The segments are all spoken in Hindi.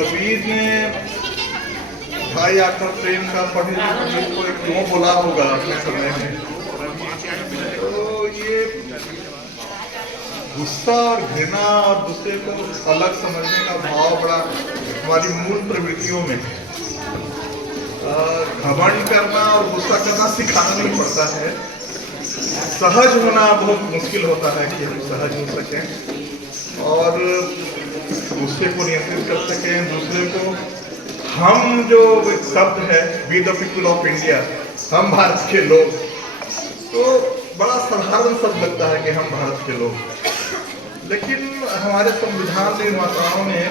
कबीर ने भाई आकर प्रेम का पढ़े को एक क्यों बोला होगा अपने समय में, तो ये गुस्सा और घृणा और दूसरे को अलग समझने का भाव बड़ा हमारी मूल प्रवृत्तियों में है। घमंड करना और गुस्सा करना सिखाना नहीं पड़ता है, सहज होना बहुत मुश्किल होता है कि हम सहज हो सकें और गुस्से को नियंत्रित कर सकें। दूसरे को हम जो एक शब्द है we the people of India, हम भारत के लोग, तो बड़ा साधारण शब्द लगता है कि हम भारत के लोग, लेकिन हमारे संविधान निर्माताओं ने,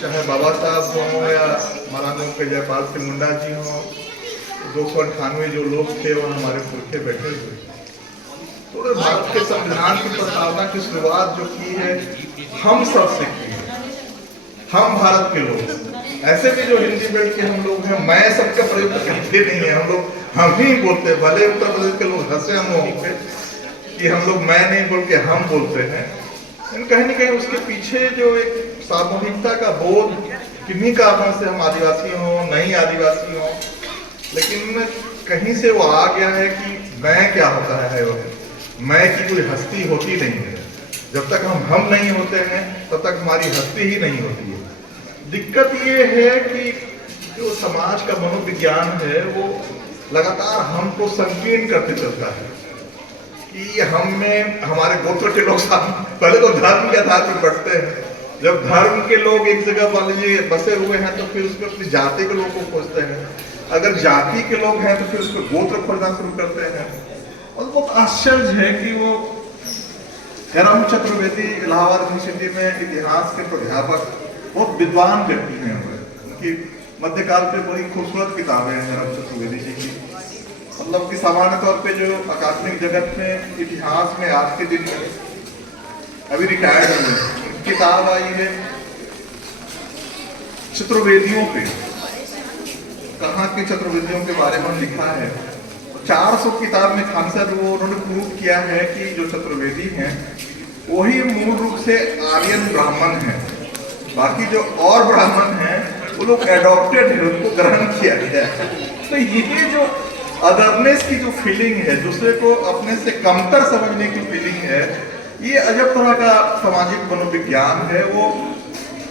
चाहे बाबा साहब हों या महाराज के जयपाल सिंह मुंडा जी हों, 298 जो लोग थे वो हमारे पुरखे बैठे हुए, तो भारत के संविधान की प्रस्तावना की शुरुआत जो की है हम सब से की है, हम भारत के लोग। ऐसे भी जो हिंदी बेल्ट के हम लोग हैं, मैं सबका प्रयोग करते नहीं है, हम ही बोलते हैं, भले उत्तर प्रदेश के लोग हंसे हम लोगों पे कि हम लोग मैं नहीं बोल के हम बोलते हैं, कहीं ना कहीं उसके पीछे जो एक सामूहिकता का बोध, किन्हीं कारणों से हम आदिवासी हों नहीं आदिवासी हों, लेकिन कहीं से वो आ गया है कि मैं क्या होता है, वो मैं की कोई हस्ती होती नहीं है। जब तक हम नहीं होते हैं तब तक हमारी हस्ती ही नहीं होती है। दिक्कत ये है कि जो समाज का मनोविज्ञान है वो लगातार हमको संकीर्ण करते चलता है कि हम में हमारे गोत्र के लोग पहले तो धर्म के आधार पर बढ़ते हैं, जब धर्म के लोग एक जगह मान लीजिए बसे हुए हैं तो फिर उसमें अपनी जाति के लोग को खोजते हैं, अगर जाति के लोग हैं तो फिर उसको गोत्र खोजना शुरू करते हैं। और बहुत आश्चर्य है कि वो हेरम चतुर्वेदी इलाहाबाद यूनिवर्सिटी में इतिहास के प्राध्यापक बहुत विद्वान व्यक्ति हैं, उनकी मध्यकाल पे बड़ी खूबसूरत किताबें हैं हेरम चतुर्वेदी जी की, मतलब कि सामान्य तौर पे जो अकादमिक जगत में इतिहास में आज के दिन में अभी रिटायर्ड हुए, किताब आई है चतुर्वेदियों पे, कहाँ के चतुर्वेदियों के बारे में लिखा है। 400 किताब में खानसर वो उन्होंने प्रूव किया है कि जो चतुर्वेदी हैं वही मूल रूप से आर्यन ब्राह्मण हैं, बाकी जो और ब्राह्मण हैं वो लोग एडॉप्टेड है, उनको ग्रहण किया गया है। तो ये जो अदरनेस की जो फीलिंग है, दूसरे को अपने से कमतर समझने की फीलिंग है, ये अजब तरह का सामाजिक मनोविज्ञान है। वो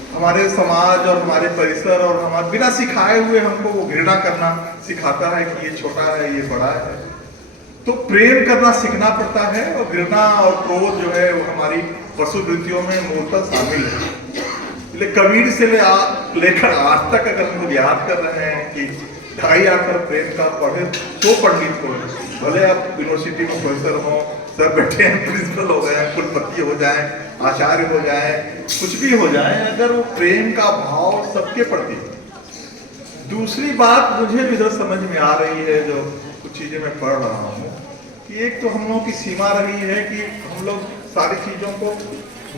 हमारे समाज और हमारे परिसर और हमारे बिना सिखाए हुए हमको वो घृणा करना सिखाता है कि ये छोटा है ये बड़ा है, तो प्रेम करना सीखना पड़ता है। और घृणा और क्रोध जो है वो हमारी पशु वृत्तियों में मूलतः शामिल है। इसलिए कबीर से लेकर आज तक अगर हम याद कर रहे हैं कि ढाई आकर प्रेम का पढ़े तो पंडित हो, भले आप यूनिवर्सिटी में प्रोफेसर हो, सर बैठे हैं, प्रिंसिपल हो गए, कुलपति हो जाए, आचार्य हो जाए, कुछ भी हो जाए, अगर वो प्रेम का भाव सबके प्रति। दूसरी बात मुझे भी इधर समझ में आ रही है, जो कुछ चीजें मैं पढ़ रहा हूँ, कि एक तो हम लोगों की सीमा रही है कि हम लोग सारी चीजों को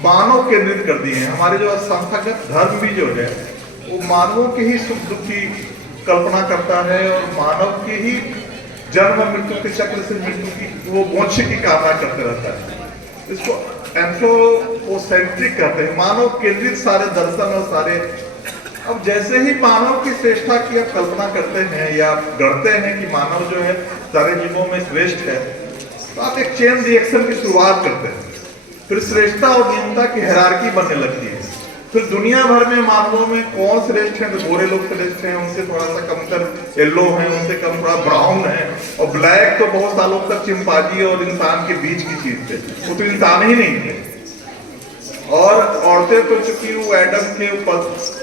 मानव केंद्रित कर दिए हैं। हमारे जो संस्थागत धर्म भी जो है वो मानवों के ही सुख दुख की कल्पना करता है और मानव के ही जन्म मृत्यु के चक्र से मृत्यु की वो मोक्ष की कामना करते रहता है। इसको एंथ्रोपोसेंट्रिक कहते हैं, मानव केंद्रित सारे दर्शन और सारे। अब जैसे ही मानव की श्रेष्ठता की आप कल्पना करते हैं या गढ़ते हैं कि मानव जो है सारे जीवों में श्रेष्ठ है, तो आप एक चेन रिएक्शन की शुरुआत करते हैं, फिर श्रेष्ठता और नियमता की हायरार्की बनने लगती है। फिर दुनिया भर में मानवों में कौन श्रेष्ठ है, तो गोरे लोग श्रेष्ठ हैं, उनसे थोड़ा सा कमतर येलो है, उनसे कम थोड़ा ब्राउन है, और ब्लैक तो बहुत सालों तक चिंपांजी और इंसान के बीच की चीज थे, वो तो इंसान ही नहीं थे। और औरतें तो चूंकि वो एडम के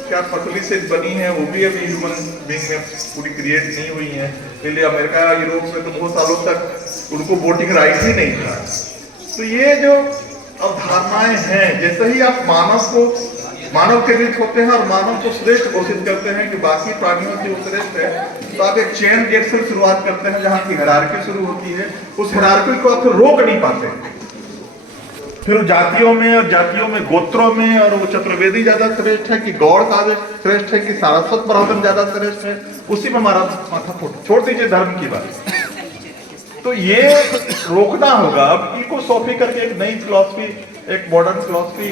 क्या पतली से बनी है, वो भी अभी ह्यूमन बीइंग में पूरी क्रिएट नहीं हुई है, इसलिए अमेरिका यूरोप में तो बहुत सालों तक उनको वोटिंग राइट ही नहीं था। तो ये जो अवधारणाएं हैं, जैसे ही आप मानव केंद्रित होते हैं और मानव को श्रेष्ठ घोषित करते हैं कि बाकी प्राणियों से वो श्रेष्ठ है, तो आप एक चेन रिएक्शन शुरुआत करते हैं जहाँ की हायरार्की शुरू होती है। उस हायरार्की को आप फिर रोक नहीं पाते, फिर जातियों में गोत्रों में, और वो चतुर्वेदी ज्यादा श्रेष्ठ है कि गौड़ ज्यादा श्रेष्ठ है कि सारस्वत ब्राह्मण ज्यादा श्रेष्ठ है, उसी में हमारा माथा फोड़। छोड़ दीजिए धर्म की बात, तो ये रोकना होगा। अब फिलोसॉफी करके एक नई फिलॉसफी, एक मॉडर्न फिलॉसफी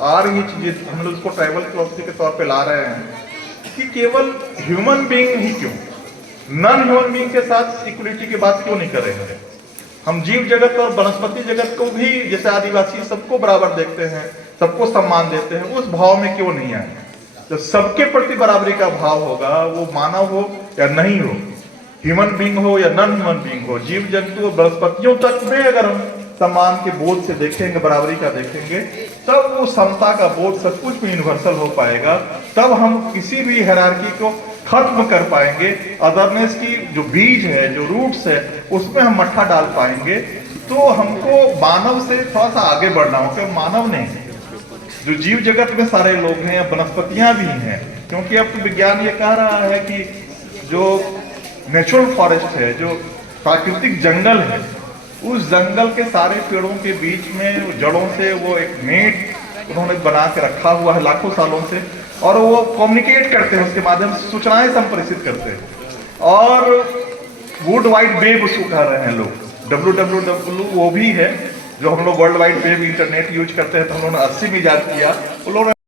और ये चीजें हम लोग इसको ट्राइबल फिलोसफी के तौर पे ला रहे हैं कि केवल ह्यूमन बीइंग ही क्यों, नॉन ह्यूमन बीइंग के साथ इक्वलिटी की बात क्यों नहीं कर रहे हैं? हम जीव जगत और वनस्पति जगत को भी जैसे आदिवासी सबको बराबर देखते हैं, सबको सम्मान देते हैं, उस भाव में क्यों नहीं आए? तो सबके प्रति बराबरी का भाव होगा, वो मानव हो या नहीं हो, ह्यूमन बीइंग हो या नॉन ह्यूमन बीइंग हो, जीव जंतु और वनस्पतियों तक में अगर हम सम्मान के बोध से देखेंगे, बराबरी का देखेंगे, तब वो समता का बोध सब कुछ में यूनिवर्सल हो पाएगा। तब हम किसी भी हायरार्की को खत्म कर पाएंगे, अदरनेस की जो बीज है, जो रूट्स है, उसमें हम मट्ठा डाल पाएंगे। तो हमको मानव से थोड़ा सा आगे बढ़ना होगा, मानव नहीं, जो जीव जगत में सारे लोग हैं, वनस्पतियां भी हैं, क्योंकि अब तो विज्ञान ये कह रहा है कि जो नेचुरल फॉरेस्ट है, जो प्राकृतिक जंगल है, उस जंगल के सारे पेड़ों के बीच में जड़ों से वो एक नेट उन्होंने बना के रखा हुआ है लाखों सालों से, और वो कम्युनिकेट करते हैं, उसके माध्यम से सूचनाएं संप्रेषित करते हैं। और वर्ल्ड वाइड वेब उसको कह रहे हैं लोग, www वो भी है जो हम लोग world wide web internet use करते हैं। तो हम लोगों ने 80 में इजाद किया, उन लोगों ने